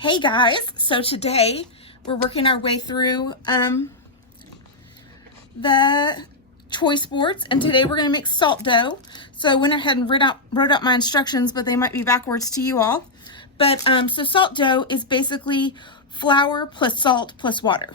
Hey guys, so today we're working our way through the choice boards, and today we're going to make salt dough. So I went ahead and wrote out my instructions, but they might be backwards to you all. But so salt dough is basically flour plus salt plus water.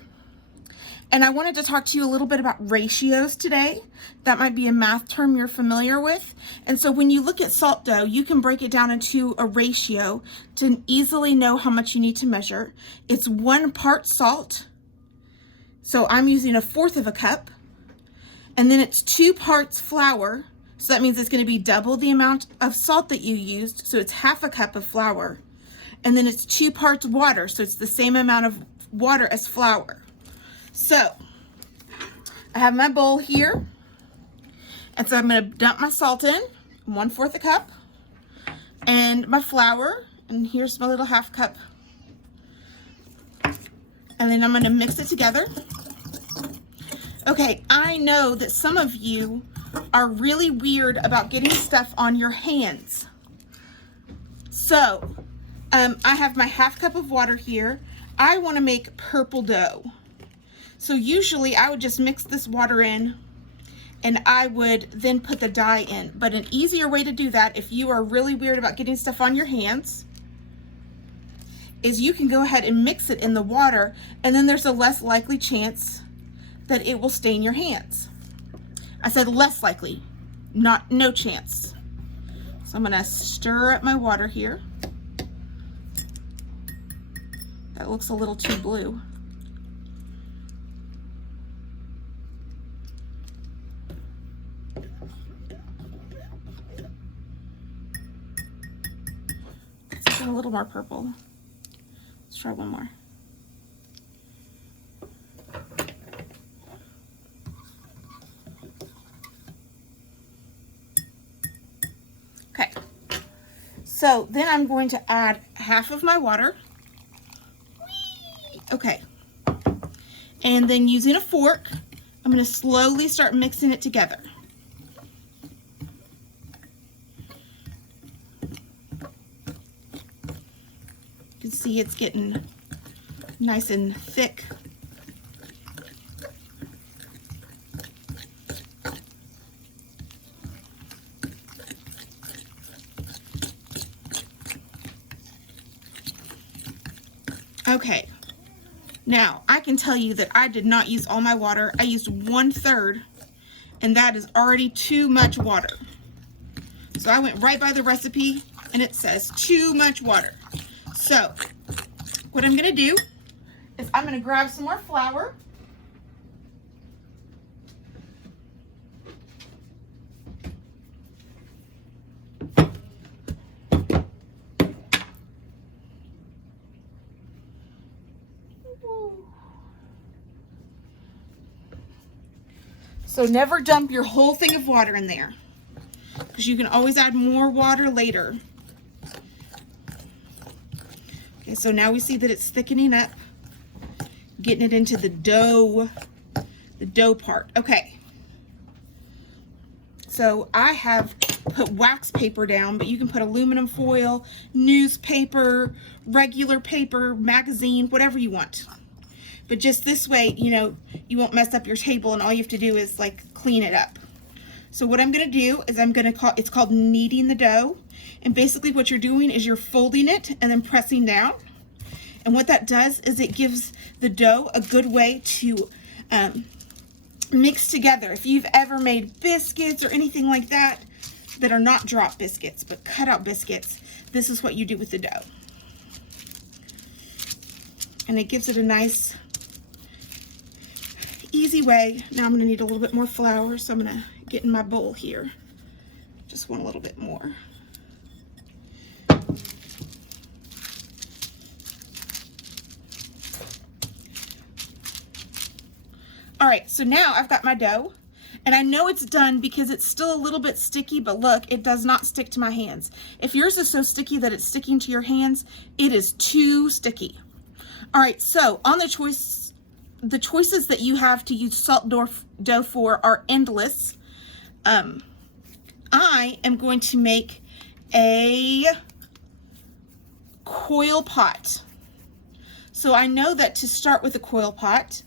And I wanted to talk to you a little bit about ratios today. That might be a math term you're familiar with. And so when you look at salt dough, you can break it down into a ratio to easily know how much you need to measure. It's 1 part salt. So I'm using 1/4 of a cup. And then it's 2 parts flour. So that means it's going to be double the amount of salt that you used. So it's 1/2 cup of flour. And then it's 2 parts water. So it's the same amount of water as flour. So I have my bowl here, and so I'm going to dump my salt in, 1/4 a cup, and my flour, and here's my little 1/2 cup, and then I'm going to mix it together. Okay, I know that some of you are really weird about getting stuff on your hands. So I have my 1/2 cup of water here. I want to make purple dough. So usually I would just mix this water in and I would then put the dye in. But an easier way to do that, if you are really weird about getting stuff on your hands, is you can go ahead and mix it in the water, and then there's a less likely chance that it will stain your hands. I said less likely, not no chance. So I'm gonna stir up my water here. That looks a little too blue. A little more purple. Let's try one more. Okay, so then I'm going to add 1/2 of my water. Okay, and then using a fork, I'm going to slowly start mixing it together. You can see it's getting nice and thick. Okay, now I can tell you that I did not use all my water. I used 1/3, and that is already too much water. So I went right by the recipe, and it says too much water. So what I'm going to do is I'm going to grab some more flour. So never dump your whole thing of water in there, because you can always add more water later. Okay, so now we see that it's thickening up, getting it into the dough part. Okay, so I have put wax paper down, but you can put aluminum foil, newspaper, regular paper, magazine, whatever you want. But just this way, you know, you won't mess up your table, and all you have to do is like clean it up. So what I'm going to do is it's called kneading the dough. And basically what you're doing is you're folding it and then pressing down. And what that does is it gives the dough a good way to mix together. If you've ever made biscuits or anything like that are not drop biscuits, but cut out biscuits, this is what you do with the dough. And it gives it a nice, easy way. Now I'm going to need a little bit more flour, so I'm going to get in my bowl here. Just want a little bit more. All right, so now I've got my dough, and I know it's done because it's still a little bit sticky, but look, it does not stick to my hands. If yours is so sticky that it's sticking to your hands, it is too sticky. All right, so on the choices that you have to use salt dough for are endless. I am going to make a coil pot. So I know that to start with the coil pot,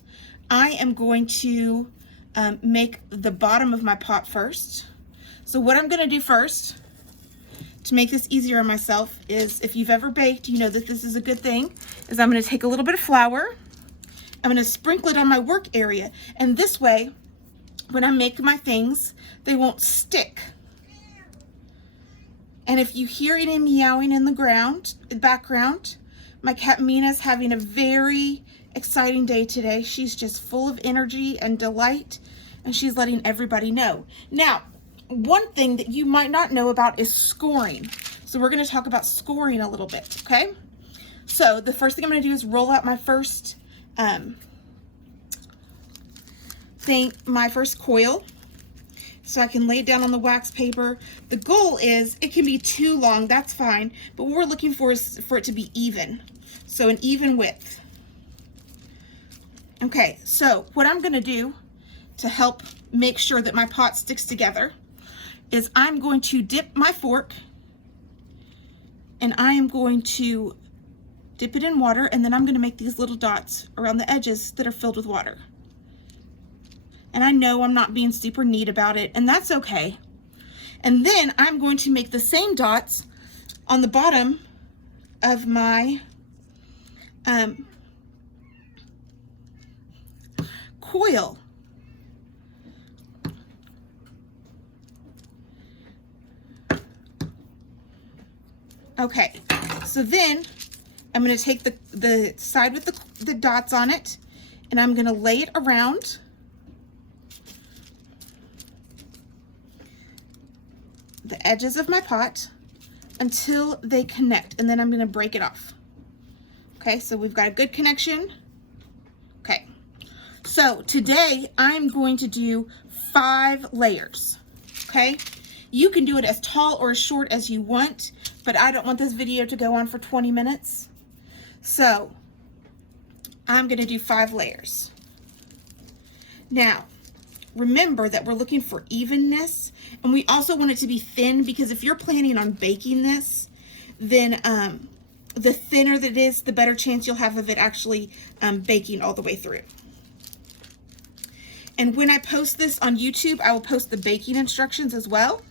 I am going to make the bottom of my pot first. So what I'm going to do first to make this easier on myself is, if you've ever baked, you know that this is a good thing, is I'm going to take a little bit of flour. I'm going to sprinkle it on my work area. And this way, when I make my things, they won't stick. And if you hear any meowing in the background, my cat Mina's having a very exciting day today. She's just full of energy and delight, and she's letting everybody know. Now, one thing that you might not know about is scoring. So we're going to talk about scoring a little bit, okay? So the first thing I'm going to do is roll out my first my first coil, so I can lay it down on the wax paper. The goal is, it can be too long, that's fine, but what we're looking for is for it to be even. So an even width. Okay, so what I'm gonna do to help make sure that my pot sticks together is I'm going to dip my fork, and I am going to dip it in water, and then I'm gonna make these little dots around the edges that are filled with water. And I know I'm not being super neat about it, and that's okay. And then I'm going to make the same dots on the bottom of my coil. Okay, so then I'm going to take the side with the dots on it, and I'm going to lay it around the edges of my pot until they connect, and then I'm going to break it off. Okay, so we've got a good connection. Okay, so today I'm going to do 5 layers. Okay, you can do it as tall or as short as you want, but I don't want this video to go on for 20 minutes. So I'm going to do 5 layers. Now, remember that we're looking for evenness, and we also want it to be thin, because if you're planning on baking this, then the thinner that it is, the better chance you'll have of it actually baking all the way through. And when I post this on YouTube, I will post the baking instructions as well.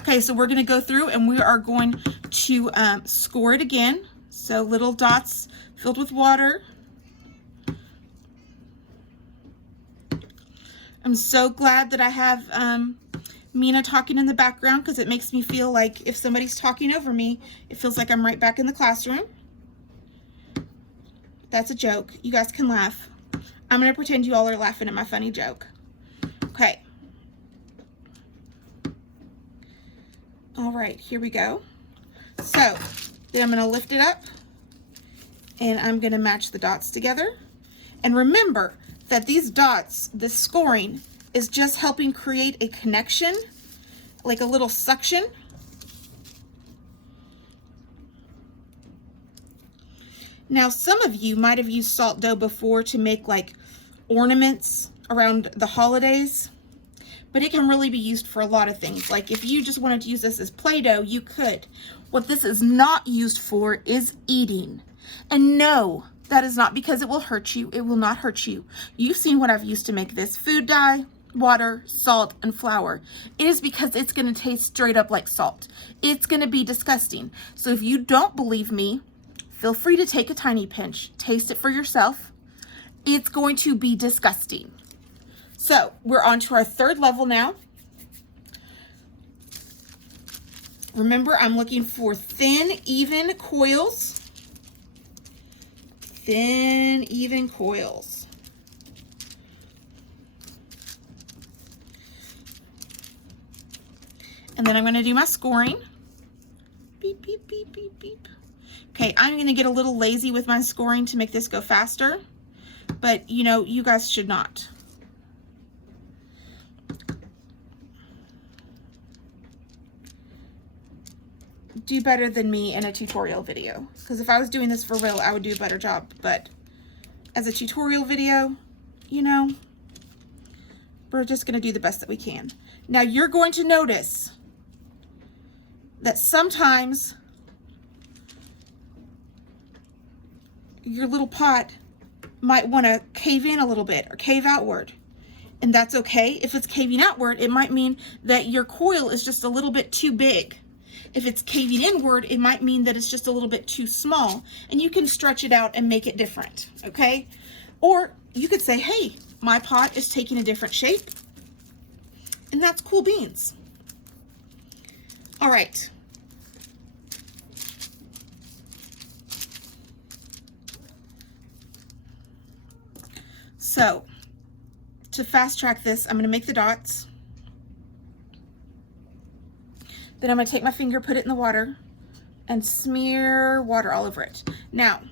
Okay, so we're going to go through and we are going to score it again. So little dots filled with water. I'm so glad that I have Mina talking in the background, because it makes me feel like if somebody's talking over me, it feels like I'm right back in the classroom. That's a joke. You guys can laugh. I'm going to pretend you all are laughing at my funny joke. Okay. All right, here we go. So then I'm going to lift it up, and I'm going to match the dots together. And remember that these dots, this scoring, is just helping create a connection, like a little suction. Now, some of you might have used salt dough before to make like ornaments around the holidays, but it can really be used for a lot of things. Like if you just wanted to use this as Play-Doh, you could. What this is not used for is eating. And no, that is not because it will hurt you. It will not hurt you. You've seen what I've used to make this: food dye, water, salt, and flour. It is because it's going to taste straight up like salt. It's going to be disgusting. So if you don't believe me, feel free to take a tiny pinch, taste it for yourself. It's going to be disgusting. So we're on to our 3rd level now. Remember, I'm looking for thin, even coils. Thin, even coils. And then I'm going to do my scoring. Beep, beep, beep, beep, beep. Okay, I'm going to get a little lazy with my scoring to make this go faster, but you know, you guys should not. Do better than me in a tutorial video, because if I was doing this for real, I would do a better job. But as a tutorial video, you know, we're just going to do the best that we can. Now you're going to notice that sometimes your little pot might want to cave in a little bit or cave outward. And that's okay. If it's caving outward, it might mean that your coil is just a little bit too big. If it's caving inward, it might mean that it's just a little bit too small, and you can stretch it out and make it different, okay? Or you could say, hey, my pot is taking a different shape, and that's cool beans. All right. So to fast track this, I'm going to make the dots. Then I'm going to take my finger, put it in the water, and smear water all over it. Now,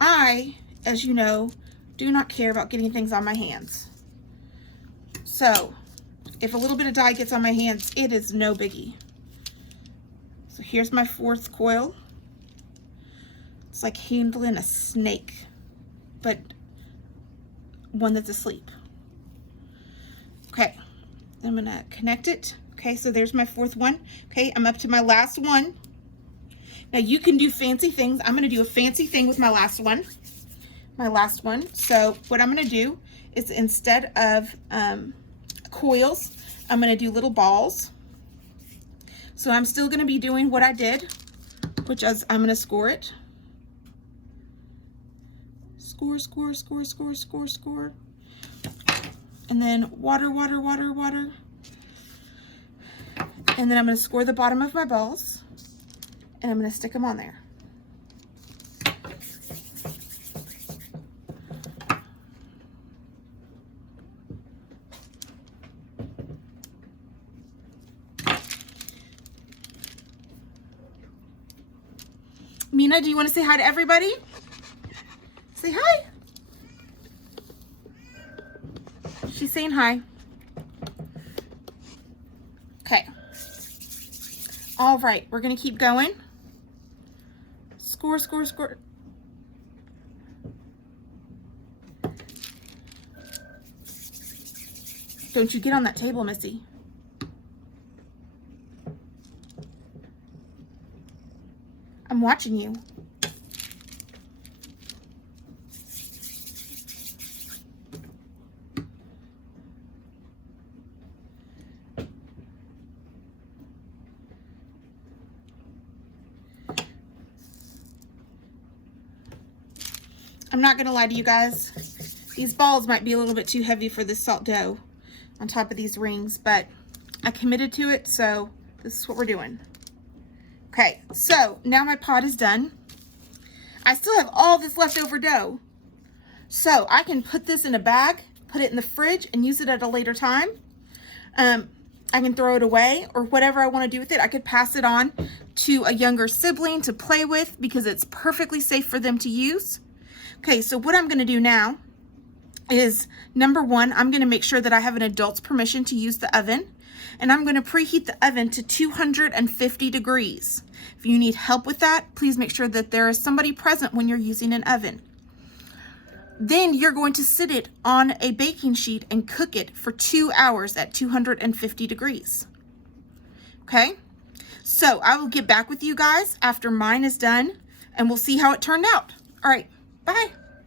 I, as you know, do not care about getting things on my hands. So if a little bit of dye gets on my hands, it is no biggie. So here's my 4th coil. It's like handling a snake, but one that's asleep. Okay, I'm gonna connect it. Okay, so there's my 4th one. Okay, I'm up to my last one. Now you can do fancy things. I'm gonna do a fancy thing with my last one. So what I'm gonna do is, instead of coils, I'm gonna do little balls. So I'm still gonna be doing what I did, which is I'm gonna score it. Score, score, score, score, score, score. And then water, water, water, water. And then I'm going to score the bottom of my balls, and I'm going to stick them on there. Mina, do you want to say hi to everybody? Say hi. She's saying hi. Okay. All right, we're going to keep going. Score, score, score. Don't you get on that table, Missy. I'm watching you. I'm not gonna lie to you guys. These balls might be a little bit too heavy for this salt dough on top of these rings, but I committed to it, so this is what we're doing. Okay, so now my pot is done. I still have all this leftover dough, so I can put this in a bag, put it in the fridge, and use it at a later time. I can throw it away, or whatever I want to do with it. I could pass it on to a younger sibling to play with, because it's perfectly safe for them to use. Okay, so what I'm going to do now is, number one, I'm going to make sure that I have an adult's permission to use the oven, and I'm going to preheat the oven to 250 degrees. If you need help with that, please make sure that there is somebody present when you're using an oven. Then you're going to sit it on a baking sheet and cook it for 2 hours at 250 degrees. Okay, so I will get back with you guys after mine is done, and we'll see how it turned out. All right. Bye.